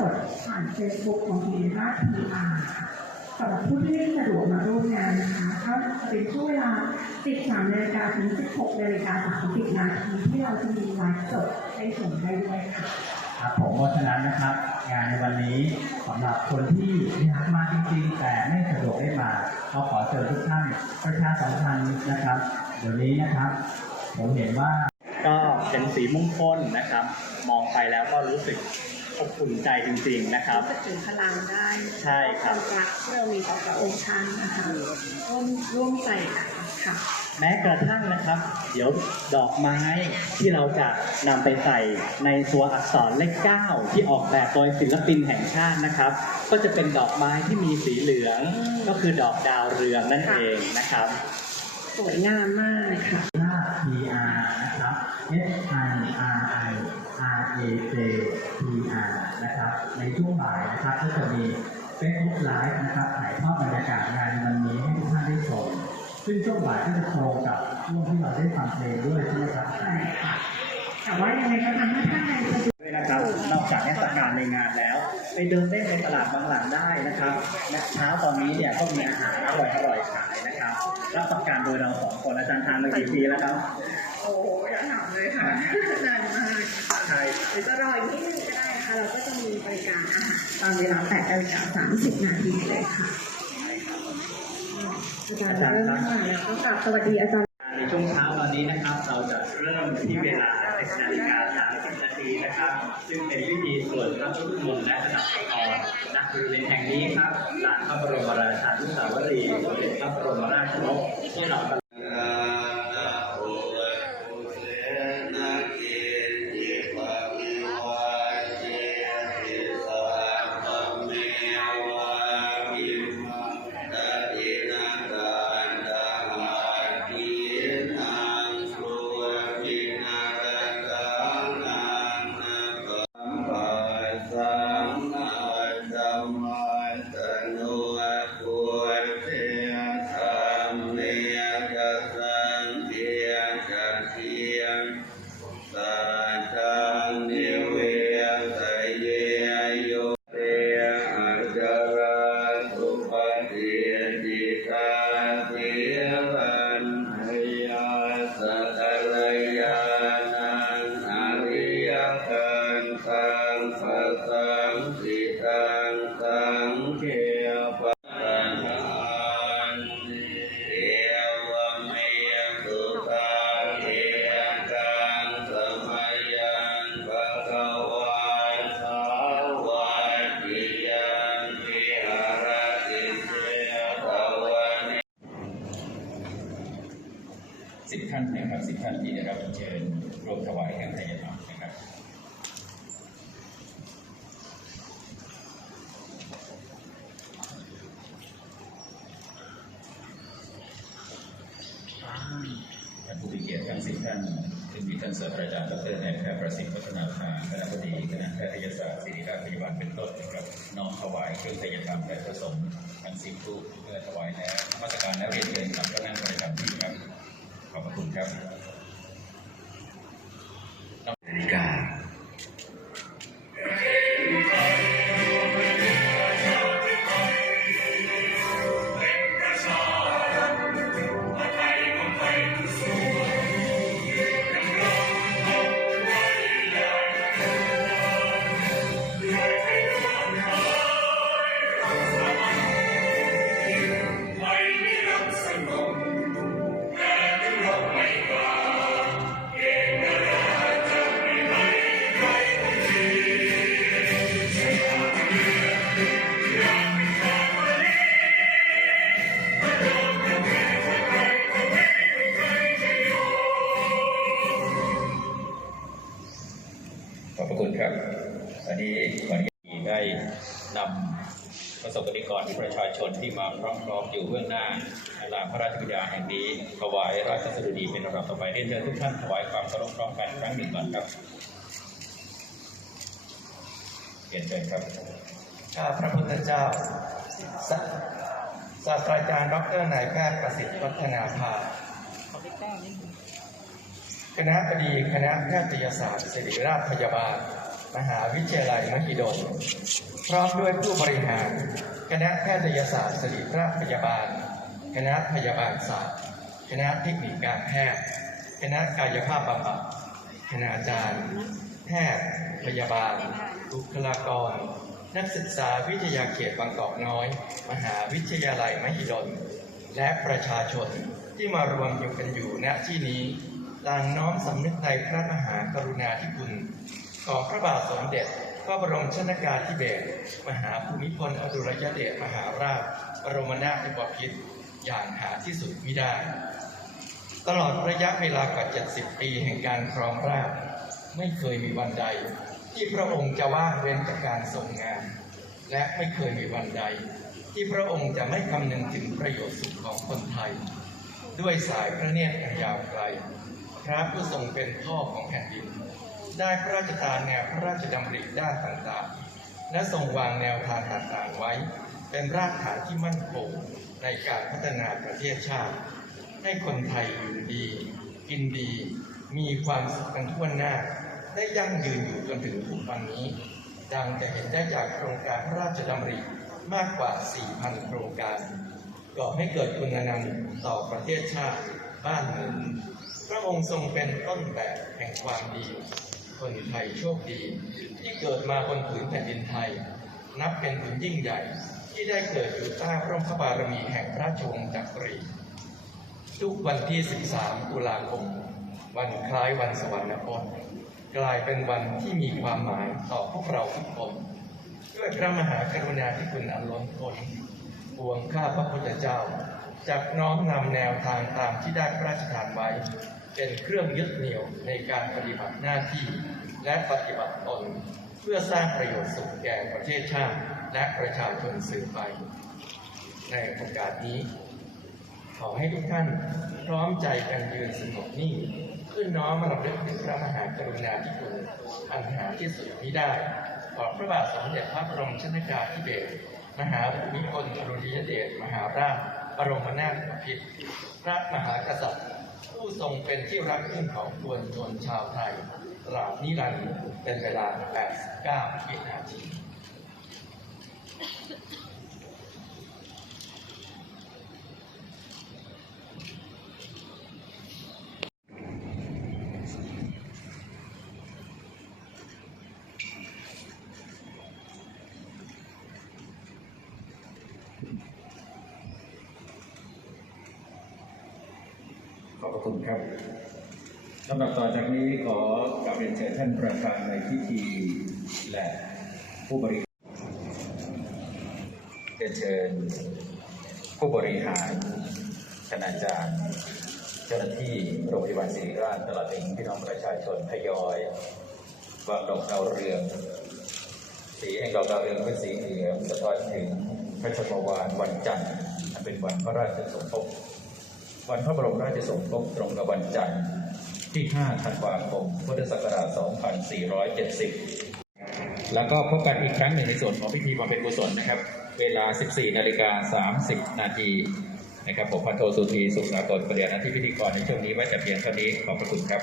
สดผ่านเฟซบุ๊กของทีมราพีอาร์สำหรับผู้ที่สะดวกมาร่วมงานนะคะก็จะเป็นช่วงเวลา 13นาฬิกาถึง 16นาฬิกา30นาทีที่เราจะมีไลฟ์สดให้ชมได้ด้วยค่ะครับผมเพราะฉะนั้นนะครับ งานในวันนี้สำหรับคนที่อยากมาจริงๆ แต่ไม่สะดวกได้มาก็ขอเชิญทุกท่านประชาสัมพันธ์นะครับ เดี๋ยวนี้นะครับ ผมเห็นว่าก็เป็นสีมงคลนะครับ มองไปแล้วก็รู้สึก อบอุ่นใจจริง ๆนะครับรู้สึกถึงพลังได้ใช่ครับวามรักที่เรามีต่อพระองค์ท่านนะคะร่วมร่วมใจกันค่ะ แม้กระทั่งนะครับ เดี๋ยวดอกไม้ที่เราจะนำไปใส่ในตัวอักษรเลขเก้าที่ออกแบบโดยศิลปินแห่งชาตินะครับ ก็จะเป็นดอกไม้ที่มีสีเหลือง ก็คือดอกดาวเรืองนั่นเองนะครับ สวยงามมากค่ะหน้า PR นะครับ S I R I R A J P R นะครับ ในช่วงบ่ายนะครับก็จะมี Facebook Live นะครับถ่ายทอดบรรยากาศงานในวันนี้ให้ทุกท่านได้ชมซึ่งช่วงบ่ายก็จะตรงกับช่วงที่เราได้ฟังเพลงด้วยใช่ไหมครับใช่ค่ะแต่ว่ายังไงก็ตามถ้าท่านใดสะด นอกจากเทศกาลในงานแล้ว ไปเดินเล่นในตลาดบางหลังได้นะครับและเช้าตอนนี้เนี่ยก็มีอาหารอร่อยอร่อยๆขายนะครับรับประกันโดยเราสองคนอาจารย์ทานมากี่ปีแล้วครับโอ้โหอย่าถามเลยค่ะนานมากใช่หรือจะรออีกนิดนึงก็ได้นะคะเราก็จะมีบริการอาหารตอนเวลา8นาฬิกา30นาทีเลยค่ะอาจารย์เริ่มมาแล้วก็กลับสวัสดีอาจารย์ในช่วงเช้าตอนนี้นะครับ เราจะเริ่มที่เวลา10นาฬิกา ทีนะครับ ซึ่งเป็นพิธีสวดพระพุทธมนต์และสดับพระพรณบริเวณแห่งนี้ครับลานพระบรมราชานุสาวรีย์สมเด็จพระบรมราชนกที่เรากำ สัจั ท่านนะครับสิบท่านที่ได้รับเชิญร่วมถวายแห่งไทยธรรมนะครับท่านผู้มีเกียรติทั้งสิบท่านซึ่งมีท่านศาสตราจารย์ดรนายแพทย์ประสิทธิ์พัฒนาภาคณะบดีคณะแพทยศาสตร์ศิริราชพยาบาลเป็นต้นนะครับน้อมถวายเครื่องไทยธรรมและผสมทั้งสิบรูปเพื่อถวายแล้วมาตรการนักเรียนเชิญครับก็นั่งประจำที่ครับ ขอบพระคุณครับ ขอบพระครับ วันนี้วันนี้ได้นำประสบกนิกรประชาชนที่มาพร้อมๆอยู่เบื้องหน้าลานพระราชบิดาแห่งนี้ถวายราชสดุดีเป็นลำดับต่อไปเรียนเชิญทุกท่านถวายความเคารพพร้อมกันครั้งหนึ่งก่อนครับเรียนเชิญครับข้าพระพุทธเจ้าศาศาสตราจารย์ดรนายแพทย์ประสิทธิ์วัฒนาภาคณะบดีคณะแพทยศาสตร์ศิริราชพยาบาล มหาวิทยาลัยมหิดล พร้อมด้วยผู้บริหาร คณะแพทยศาสตร์ศิริราชพยาบาล คณะพยาบาลศาสตร์ คณะเทคนิคการแพทย์ คณะกายภาพบำบัด คณาจารย์ แพทย์ พยาบาล บุคลากร นักศึกษาวิทยาเขตบางกอกน้อย มหาวิทยาลัยมหิดล และประชาชนที่มารวมอยู่กันอยู่ณที่นี้ต่างน้อมสำนึกในพระมหากรุณาธิคุณ ของพระบาทสมเด็จพระบรมชนากาธิเบศรมหาภูมิพลอดุลยเดชมหาราชบรมนาถบพิตรอย่างหาที่สุดมิได้ ตลอดระยะเวลากว่า 70 ปีแห่งการครองราชไม่เคยมีวันใด ที่พระองค์จะว่างเว้นจากการทรงงาน และไม่เคยมีวันใด ที่พระองค์จะไม่คำนึงถึงประโยชน์สุขของคนไทย ด้วยสายพระเนตรอันยาวไกลพระผู้ทรงเป็นพ่อของแผ่นดิน ได้พระราชทานแนวพระราชดำริด้านต่างๆ และทรงวางแนวทางต่างๆไว้ เป็นรากฐานที่มั่นคงในการพัฒนาประเทศชาติ ให้คนไทยอยู่ดี กินดี มีความสุขกันทั่วหน้า ได้ยั่งยืนอยู่จนถึงทุกวันนี้ ดังจะเห็นได้จากโครงการพระราชดำริมากกว่า 4,000 โครงการก่อให้เกิดคุณนำต่อประเทศชาติบ้านเมืองพระองค์ทรงเป็นต้นแบบแห่งความดี คนไทยโชคดี ที่เกิดมาบนผืนแผ่นดินไทย นับเป็นบุญยิ่งใหญ่ที่ได้เกิดอยู่ใต้ร่มพระบารมีแห่งพระราชวงศ์จักรี ทุกวันที่ 13 ตุลาคม วันคล้ายวันสวรรคตกลายเป็นวันที่มีความหมายต่อพวกเราทุกคนด้วยพระมหากรุณาธิคุณอันล้นพ้นปวงข้าพระพุทธเจ้า จักน้อมนำแนวทางตามที่ได้พระราชทานไว้ เป็นเครื่องยึดเหนี่ยวในการปฏิบัติหน้าที่ และปฏิบัติตนเพื่อสร้างประโยชน์สุขแก่ประเทศชาติ และประชาชนสืบไป ในโอกาสนี้ ขอให้ทุกท่านพร้อมใจกันยืนสงบนิ่งขึ้นน้อมรำลึกถึงพระมหากรุณาธิคุณอันหาที่สุดมิได้ ขอพระบาทสมเด็จพระบรมชนกาธิเบศรมหาภูมิพลอดุลยเดชมหาราช บรมนาถบพิตรพระมหากษัตริย์ ผู้ทรงเป็นที่รักยิ่งของปวงชนชาวไทยตราบนิรันดร์เป็นเวลา 89 วินาที อบพระคุณครับลำดับต่อจากนี้ขอกราบเรียนเชิญท่านประธานในพิธีและผู้บริเรียนเชิญผู้บริหารคณาจารย์ เจ้าหน้าที่โรงพยาบาลศิริราชตลอดถึงพี่น้องประชาชนทยอยวางดอกดาวเรืองสีแห่งดอกดาวเรืองเป็นสีเหลืองสะท้อนถึงพระชนมวานวันจันทร์อันเป็นวันพระราชสมภพ วันพระบรมราชสมภพตรงกับวันจันทร์ที่ 5 ธันวาคม พุทธศักราช 2470 แล้วก็พบกันอีกครั้งหนึ่งในส่วนของพิธีบำเพ็ญกุศลนะครับ เวลา 14 นาฬิกา 30 นาทีนะครับ ผมพันโทสุธี สุขสากลประเดียนหน้าที่พิธีกรในช่วงนี้ไว้แต่เพียงเท่านี้ขอบพระคุณครับ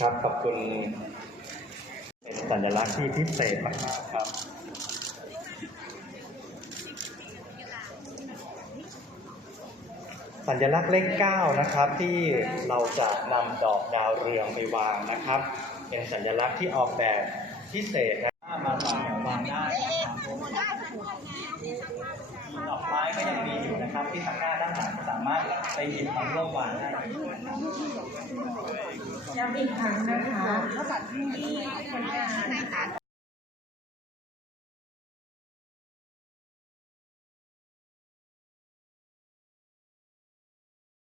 ครับ ขอบคุณเป็นสัญลักษณ์ที่พิเศษมากๆครับ สัญลักษณ์เลข9นะครับที่เราจะนำดอกดาวเรืองไปวางนะครับ เป็นสัญลักษณ์ที่ออกแบบพิเศษนะมาต่างวางได้ดอกไม้ก็ยังมีอยู่นะครับ ที่ทางหน้าด้านหลังสามารถไปหยิบมาร่วมวางได้ย้ำอีกครั้งนะคะ